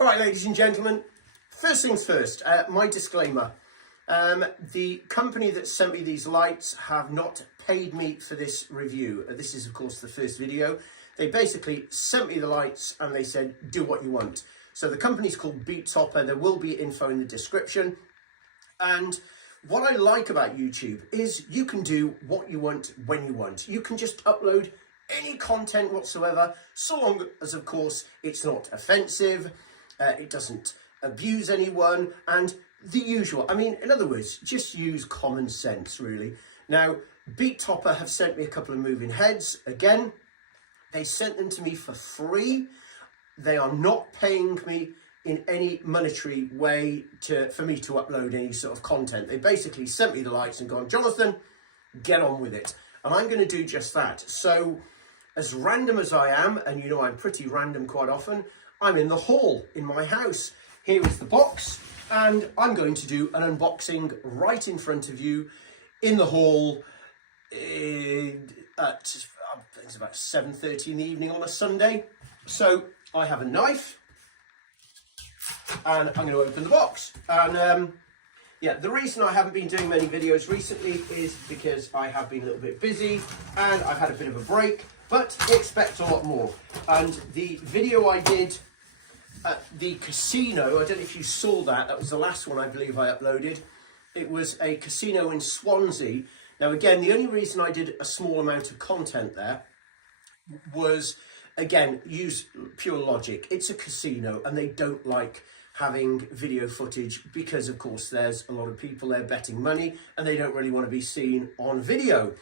All right, ladies and gentlemen, first things first, my disclaimer. The company that sent me these lights have not paid me for this review. This is, of course, the first video. They basically sent me the lights and they said, do what you want. So the company's called Betopper. There will be info in the description. And what I like about YouTube is you can do what you want when you want. You can just upload any content whatsoever, so long as, of course, it's not offensive, it doesn't abuse anyone, and the usual. I mean, in other words, just use common sense, really. Now, Betopper have sent me a couple of moving heads. Again, they sent them to me for free. They are not paying me in any monetary way for me to upload any sort of content. They basically sent me the lights and gone, Jonathan, get on with it. And I'm going to do just that. So, as random as I am, and you know I'm pretty random quite often, I'm in the hall in my house. Here is the box, and I'm going to do an unboxing right in front of you in the hall at it's about 7:30 in the evening on a Sunday. So I have a knife, and I'm going to open the box. And yeah, the reason I haven't been doing many videos recently is because I have been a little bit busy and I've had a bit of a break, but expect a lot more. And the video I did at the casino, I don't know if you saw that, that was the last one I believe I uploaded. It was a casino in Swansea. Now again, the only reason I did a small amount of content there was, again, use pure logic. It's a casino and they don't like having video footage because, of course, there's a lot of people there betting money and they don't really want to be seen on video.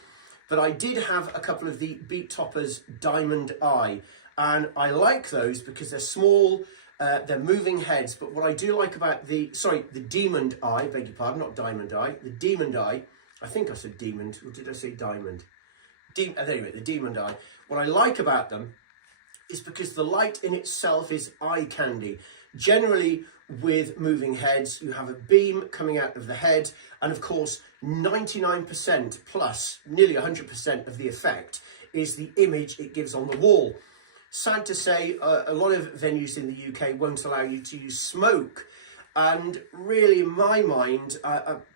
But I did have a couple of the Betopper's Diamond Eye, and I like those because they're small, they're moving heads. But what I do like about the Demon Eye, beg your pardon, not Diamond Eye, the Demon Eye, I think I said Demon, or did I say Diamond? Anyway, the Demon Eye. What I like about them is because the light in itself is eye candy. Generally, with moving heads, you have a beam coming out of the head, and of course, 99% plus, nearly 100% of the effect is the image it gives on the wall. Sad to say, a lot of venues in the UK won't allow you to use smoke. And really, in my mind,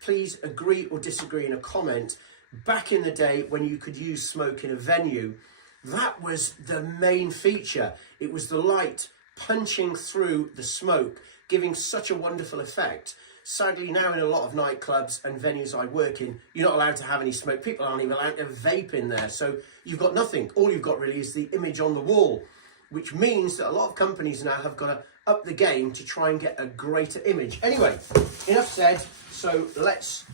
please agree or disagree in a comment. Back in the day when you could use smoke in a venue, that was the main feature. It was the light punching through the smoke, giving such a wonderful effect. Sadly, now in a lot of nightclubs and venues I work in, you're not allowed to have any smoke. People aren't even allowed to vape in there. So you've got nothing. All you've got really is the image on the wall, which means that a lot of companies now have got to up the game to try and get a greater image. Anyway, enough said. So let's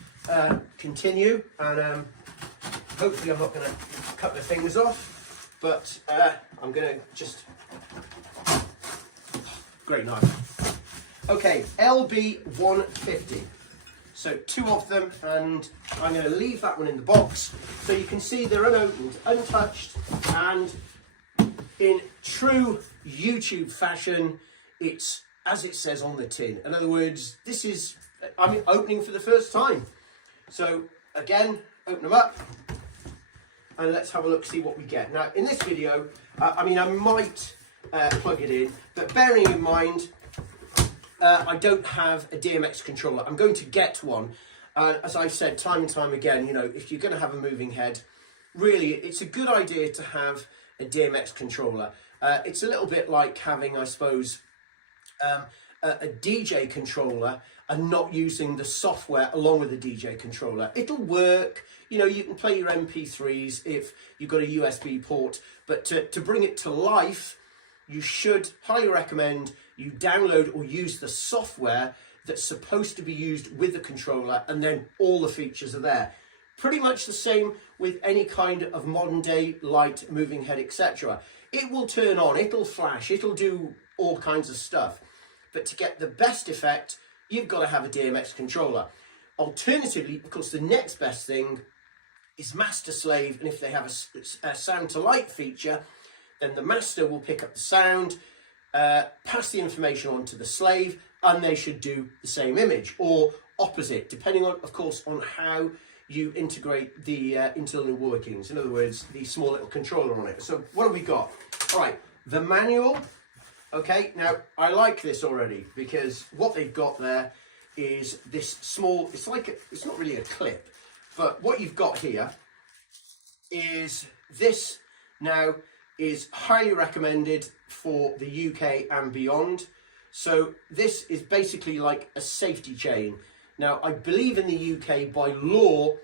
continue. And hopefully I'm not going to cut my fingers off, but I'm going to just... Great knife. Okay, LB150. So 2 of them, and I'm going to leave that one in the box so you can see they're unopened, untouched, and in true YouTube fashion, it's as it says on the tin. In other words, this is, I'm opening for the first time. So again, open them up and let's have a look, see what we get. Now in this video, I mean, I might plug it in, but bearing in mind, I don't have a DMX controller. I'm going to get one. As I've said time and time again, you know, if you're going to have a moving head, really, it's a good idea to have a DMX controller. It's a little bit like having, I suppose, a DJ controller and not using the software along with the DJ controller. It'll work. You know, you can play your MP3s if you've got a USB port, but to bring it to life, you should highly recommend you download or use the software that's supposed to be used with the controller, and then all the features are there. Pretty much the same with any kind of modern day light, moving head, etc. It will turn on, it'll flash, it'll do all kinds of stuff. But to get the best effect, you've got to have a DMX controller. Alternatively, of course, the next best thing is master slave, and if they have a sound to light feature, then the master will pick up the sound, pass the information on to the slave, and they should do the same image, or opposite, depending on, of course, on how you integrate the internal workings. In other words, the small little controller on it. So what have we got? All right, the manual Okay, now I like this already because what they've got there is this small, it's not really a clip, but what you've got here is this now is highly recommended for the UK and beyond. So this is basically like a safety chain. Now I believe in the UK by law,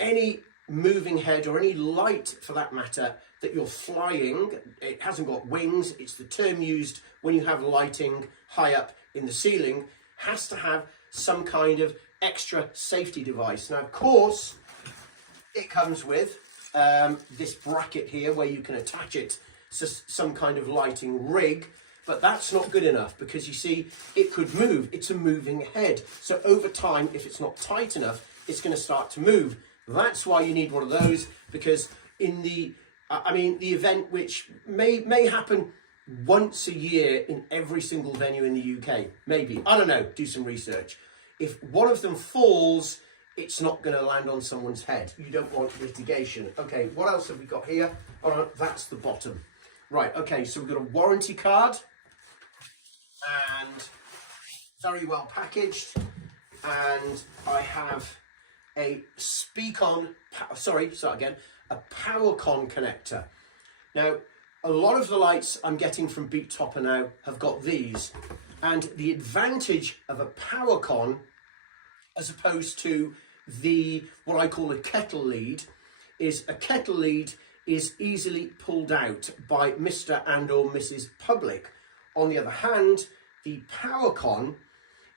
any moving head or any light for that matter that you're flying, it hasn't got wings, it's the term used when you have lighting high up in the ceiling, has to have some kind of extra safety device. Now of course it comes with this bracket here where you can attach it to some kind of lighting rig, but that's not good enough because you see it could move. It's a moving head, so over time if it's not tight enough it's going to start to move. That's why you need one of those, because in the the event, which may happen once a year in every single venue in the UK, maybe, I don't know, do some research. If one of them falls, it's not going to land on someone's head. You don't want litigation. Okay, what else have we got here? Oh, that's the bottom. Right, okay, so we've got a warranty card, and very well packaged, and I have a a PowerCon connector. Now, a lot of the lights I'm getting from Betopper now have got these, and the advantage of a PowerCon as opposed to what I call a kettle lead is a kettle lead is easily pulled out by Mr. and or Mrs. Public. On the other hand, the PowerCon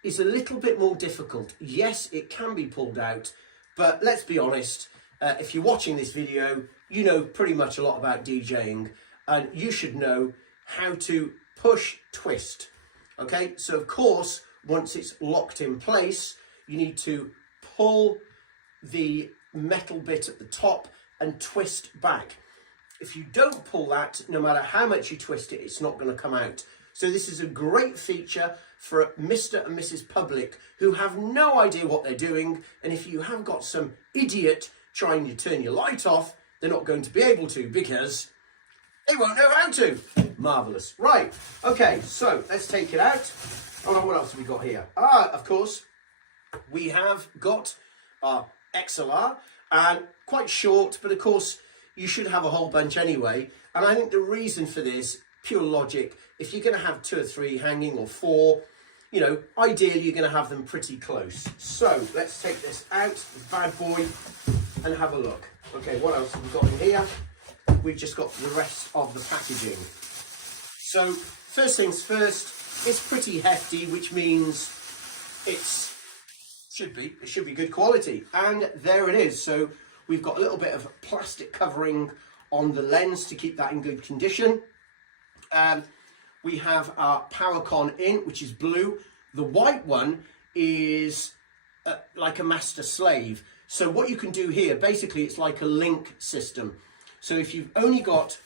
is a little bit more difficult. Yes, it can be pulled out, but let's be honest, if you're watching this video, you know pretty much a lot about DJing, and you should know how to push twist. Okay, so of course, once it's locked in place, you need to pull the metal bit at the top and twist back. If you don't pull that, no matter how much you twist it, it's not going to come out. So this is a great feature for Mr. and Mrs. Public who have no idea what they're doing, and if you have got some idiot trying to turn your light off, they're not going to be able to because they won't know how to. Marvellous. Right, okay, so let's take it out. Oh, what else have we got here? Of course, we have got our XLR, and quite short, but of course, you should have a whole bunch anyway. And I think the reason for this, pure logic, if you're going to have 2 or 3 hanging or 4, you know, ideally you're going to have them pretty close. So let's take this out, the bad boy, and have a look. Okay, what else have we got in here? We've just got the rest of the packaging. So first things first, it's pretty hefty, which means it should be good quality. And there it is. So we've got a little bit of plastic covering on the lens to keep that in good condition. We have our PowerCon in, which is blue. The white one is like a master slave. So what you can do here, basically it's like a link system. So if you've only got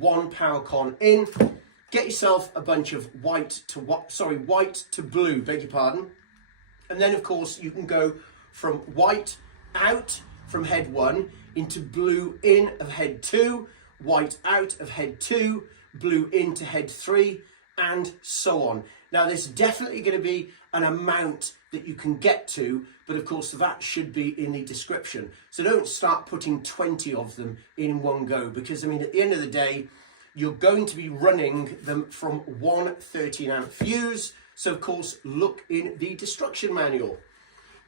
one PowerCon in, get yourself a bunch of white to blue, beg your pardon. And then of course you can go from white out from head 1 into blue in of head 2, white out of head 2, blue into head 3, and so on. Now there's definitely going to be an amount that you can get to, but of course that should be in the description. So don't start putting 20 of them in one go, because I mean at the end of the day you're going to be running them from one 13 amp fuse. So of course look in the instruction manual.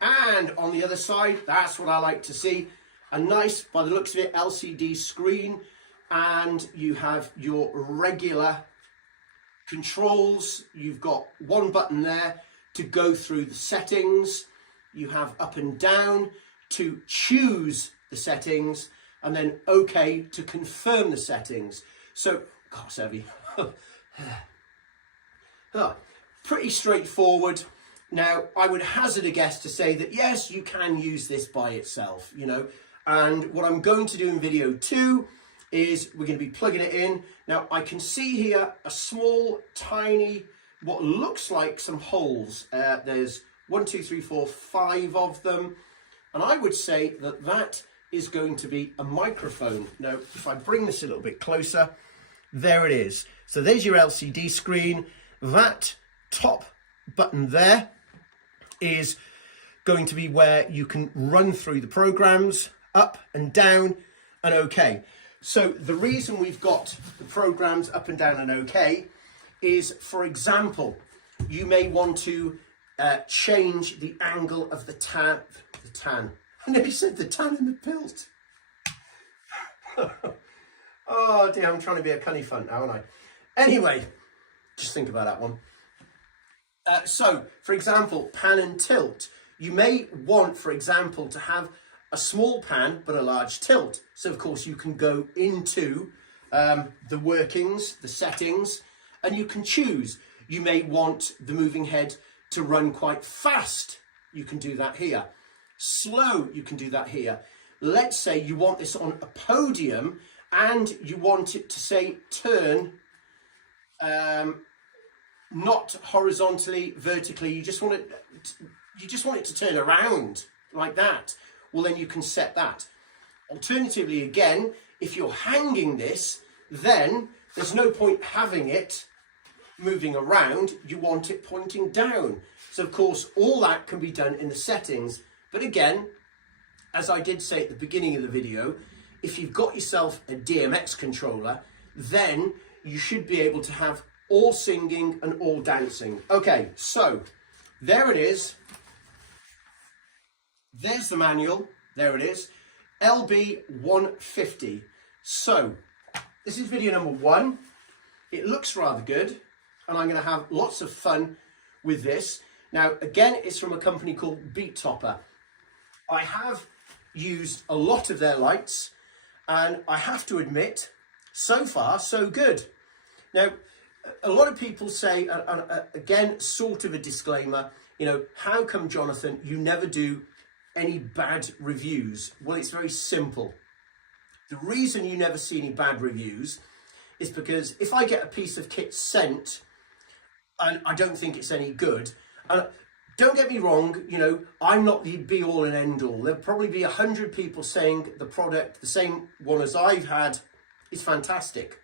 And on the other side, that's what I like to see, a nice, by the looks of it, LCD screen, and you have your regular controls. You've got one button there to go through the settings. You have up and down to choose the settings, and then OK to confirm the settings. So, God, it's heavy. Pretty straightforward. Now, I would hazard a guess to say that yes, you can use this by itself, you know, and what I'm going to do in video 2 is we're going to be plugging it in. Now, I can see here a small, tiny, what looks like some holes. There's 1, 2, 3, 4, 5 of them, and I would say that that is going to be a microphone. Now, if I bring this a little bit closer, there it is. So there's your LCD screen. That top button there is going to be where you can run through the programs up and down and OK. So the reason we've got the programs up and down and OK is, for example, you may want to change the angle of the tan. I nearly said the tan in the pilt. Oh dear, I'm trying to be a cunny funt now, aren't I? Anyway, just think about that one. So, for example, pan and tilt. You may want, for example, to have a small pan but a large tilt. So, of course, you can go into the workings, the settings, and you can choose. You may want the moving head to run quite fast. You can do that here. Slow, you can do that here. Let's say you want this on a podium and you want it to, say, turn not horizontally, vertically. You just want it to turn around like that. Well, then you can set that. Alternatively, again, if you're hanging this, then there's no point having it moving around. You want it pointing down. So, of course, all that can be done in the settings. But again, as I did say at the beginning of the video, if you've got yourself a DMX controller, then you should be able to have all singing and all dancing. Okay, so there it is. There's the manual. There it is. LB150. So this is video number 1. It looks rather good, and I'm going to have lots of fun with this. Now, again, it's from a company called Betopper. I have used a lot of their lights, and I have to admit, so far, so good. Now, a lot of people say, again, sort of a disclaimer, you know, how come, Jonathan, you never do any bad reviews? Well, it's very simple. The reason you never see any bad reviews is because if I get a piece of kit sent and I don't think it's any good, don't get me wrong, you know, I'm not the be all and end all. There'll probably be 100 people saying the product, the same one as I've had, is fantastic.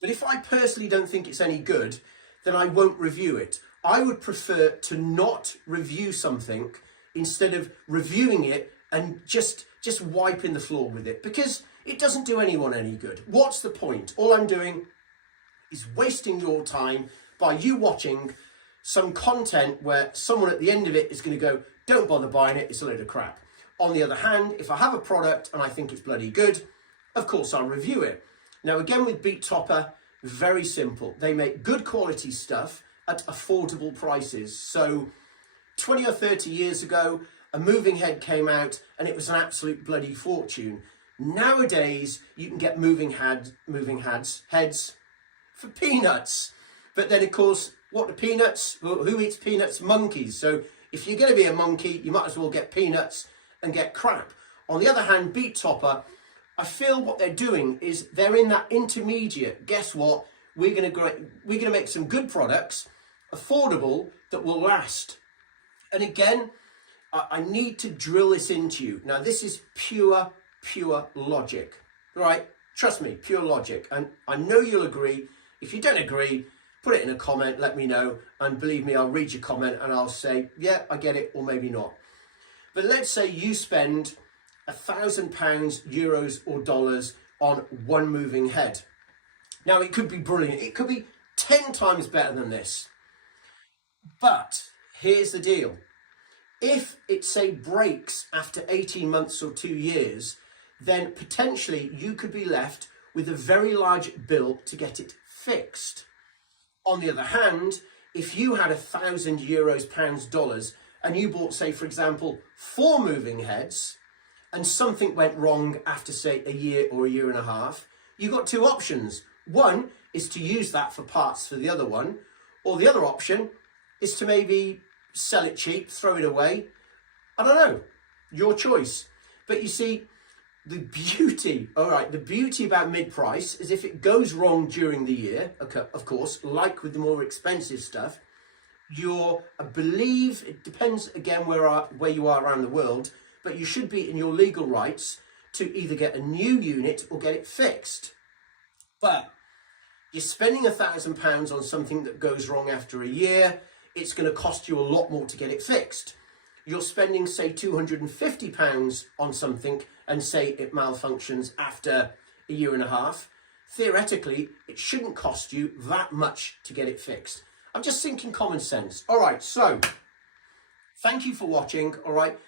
But if I personally don't think it's any good, then I won't review it. I would prefer to not review something instead of reviewing it and just wiping the floor with it, because it doesn't do anyone any good. What's the point? All I'm doing is wasting your time by you watching some content where someone at the end of it is going to go, don't bother buying it, it's a load of crap. On the other hand, if I have a product and I think it's bloody good, of course I'll review it. Now, again, with Betopper, very simple. They make good quality stuff at affordable prices. So 20 or 30 years ago, a moving head came out and it was an absolute bloody fortune. Nowadays, you can get moving heads for peanuts. But then, of course, what are peanuts? Well, who eats peanuts? Monkeys. So if you're going to be a monkey, you might as well get peanuts and get crap. On the other hand, Betopper, I feel what they're doing is they're in that intermediate. Guess what? We're going to make some good products, affordable, that will last. And again, I need to drill this into you. Now, this is pure logic, right? Trust me, pure logic. And I know you'll agree. If you don't agree, put it in a comment, let me know. And believe me, I'll read your comment and I'll say, yeah, I get it, or maybe not. But let's say you spend £1,000, euros or dollars on one moving head. Now, it could be brilliant. It could be 10 times better than this. But here's the deal. If it, say, breaks after 18 months or 2 years, then potentially you could be left with a very large bill to get it fixed. On the other hand, if you had €1,000, euros, dollars, and you bought, say, for example, 4 moving heads, and something went wrong after, say, a year or a year and a half, you've got 2 options. One is to use that for parts for the other one, or the other option is to maybe sell it cheap, throw it away. I don't know, your choice. But you see, the beauty about mid-price is if it goes wrong during the year, of course, like with the more expensive stuff, I believe, it depends again where you are around the world, but you should be in your legal rights to either get a new unit or get it fixed. But you're spending £1,000 on something that goes wrong after a year. It's going to cost you a lot more to get it fixed. You're spending, say, £250 on something and say it malfunctions after a year and a half. Theoretically, it shouldn't cost you that much to get it fixed. I'm just thinking common sense. All right, so thank you for watching. All right,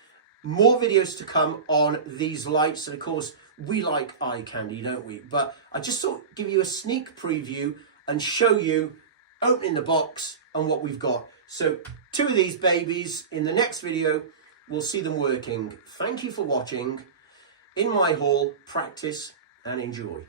more videos to come on these lights. And of course, we like eye candy, don't we? But I just thought give you a sneak preview and show you opening the box and what we've got. So 2 of these babies in the next video, we'll see them working. Thank you for watching. In my hall, practice and enjoy.